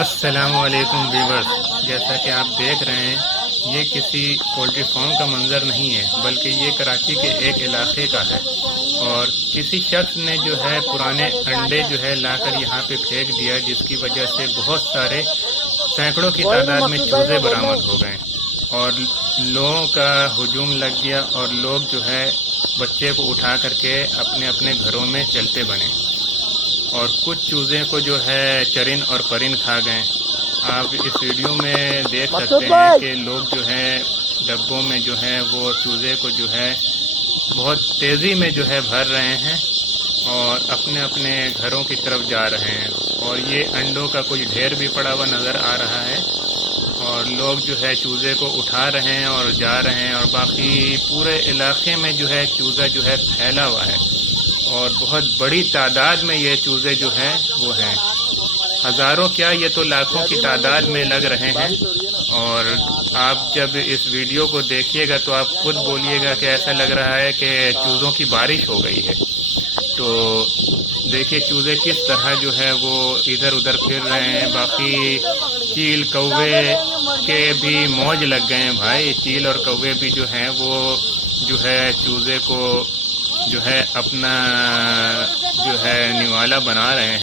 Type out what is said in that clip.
السلام علیکم ویورز، جیسا کہ آپ دیکھ رہے ہیں یہ کسی پولٹری فارم کا منظر نہیں ہے بلکہ یہ کراچی کے ایک علاقے کا ہے، اور کسی شخص نے جو ہے پرانے انڈے جو ہے لا کر یہاں پہ پھینک دیا، جس کی وجہ سے بہت سارے سینکڑوں کی تعداد میں چوزے برآمد ہو گئے اور لوگوں کا ہجوم لگ گیا، اور لوگ جو ہے بچے کو اٹھا کر کے اپنے اپنے گھروں میں چلتے بنے، اور کچھ چوزے کو جو ہے چرند اور پرند کھا گئے۔ آپ اس ویڈیو میں دیکھ سکتے ہیں کہ لوگ جو ہے ڈبوں میں جو ہے وہ چوزے کو جو ہے بہت تیزی میں جو ہے بھر رہے ہیں اور اپنے اپنے گھروں کی طرف جا رہے ہیں، اور یہ انڈوں کا کچھ ڈھیر بھی پڑا ہوا نظر آ رہا ہے، اور لوگ جو ہے چوزے کو اٹھا رہے ہیں اور جا رہے ہیں، اور باقی پورے علاقے میں جو ہے چوزا جو ہے پھیلا ہوا ہے، اور بہت بڑی تعداد میں یہ چوزے جو ہیں وہ ہیں، ہزاروں کیا یہ تو لاکھوں کی تعداد میں لگ رہے ہیں۔ اور آپ جب اس ویڈیو کو دیکھیے گا تو آپ خود بولیے گا کہ ایسا لگ رہا ہے کہ چوزوں کی بارش ہو گئی ہے۔ تو دیکھیے چوزے کس طرح جو ہے وہ ادھر ادھر پھر رہے ہیں، باقی چیل کوے کے بھی موج لگ گئے ہیں بھائی، چیل اور کوے بھی جو ہیں وہ جو ہے چوزے کو جو ہے اپنا جو ہے نوالا بنا رہے ہیں۔